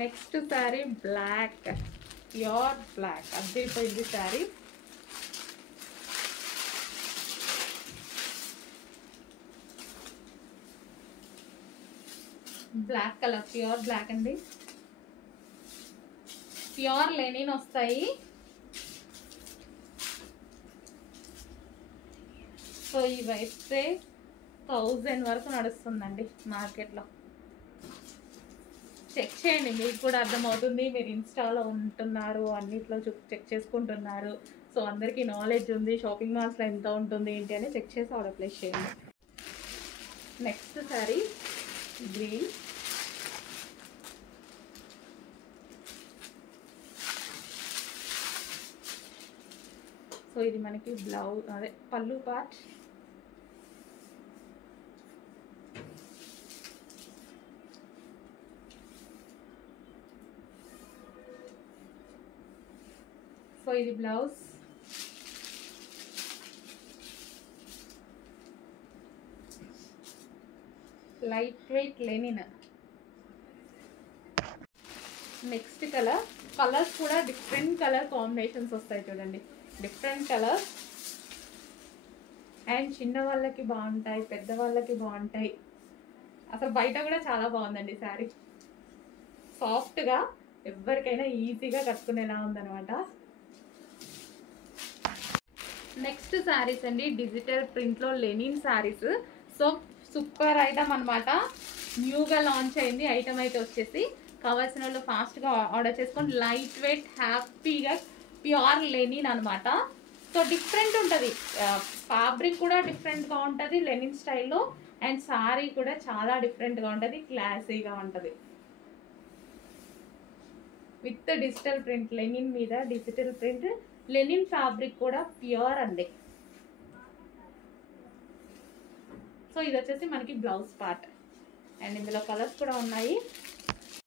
Next sari black, pure black అద్దరిపోయింది sari. Black colour, pure black అండి. Pure linen వస్తాయి. So ఇవైతే 1000 వరకు నడుస్తుందండి మార్కెట్లో. చెక్ చేయండి, మీకు కూడా అర్థమవుతుంది. మీరు ఇన్స్టాలో ఉంటున్నారు, అన్నిట్లో చెక్ చేసుకుంటున్నారు. సో అందరికీ నాలెడ్జ్ ఉంది షాపింగ్ మాల్స్లో ఎంత ఉంటుంది ఏంటి అని చెక్ చేసి ఆర్డర్ ప్లేస్ చేయండి. Next sari green. సో ఇది మనకి బ్లౌజ్, అదే పళ్ళు పార్ట్. సో ఇది blouse. Light weight Lenin. Next colours కూడా డిఫరెంట్ కలర్ కాంబినేషన్స్ వస్తాయి చూడండి, డిఫరెంట్ కలర్స్. అండ్ చిన్న వాళ్ళకి బాగుంటాయి, పెద్ద వాళ్ళకి బాగుంటాయి. అసలు బయట కూడా చాలా బాగుందండి శారీ. సాఫ్ట్గా ఎవరికైనా ఈజీగా కట్టుకునేలా ఉందన్నమాట. నెక్స్ట్ శారీస్ అండి, డిజిటల్ ప్రింట్లో linen saris. So super item అనమాట, న్యూగా లాంచ్ అయింది ఐటమ్ అయితే వచ్చేసి. కావాల్సిన వాళ్ళు ఫాస్ట్గా ఆర్డర్ చేసుకొని. లైట్ వెయిట్ హ్యాపీగా ప్యూర్ లెనిన్ అనమాట. సో డిఫరెంట్ ఉంటుంది, ఫ్యాబ్రిక్ కూడా డిఫరెంట్గా ఉంటుంది లెనిన్ స్టైల్లో. అండ్ శారీ కూడా చాలా డిఫరెంట్గా ఉంటుంది, క్లాసీగా ఉంటుంది. విత్ డిజిటల్ ప్రింట్, లెనిన్ మీద డిజిటల్ ప్రింట్. లెనిన్ ఫ్యాబ్రిక్ కూడా ప్యూర్ అండి. సో ఇది వచ్చేసి మనకి బ్లౌజ్ పార్ట్. అండ్ ఇందులో కలర్స్ కూడా ఉన్నాయి.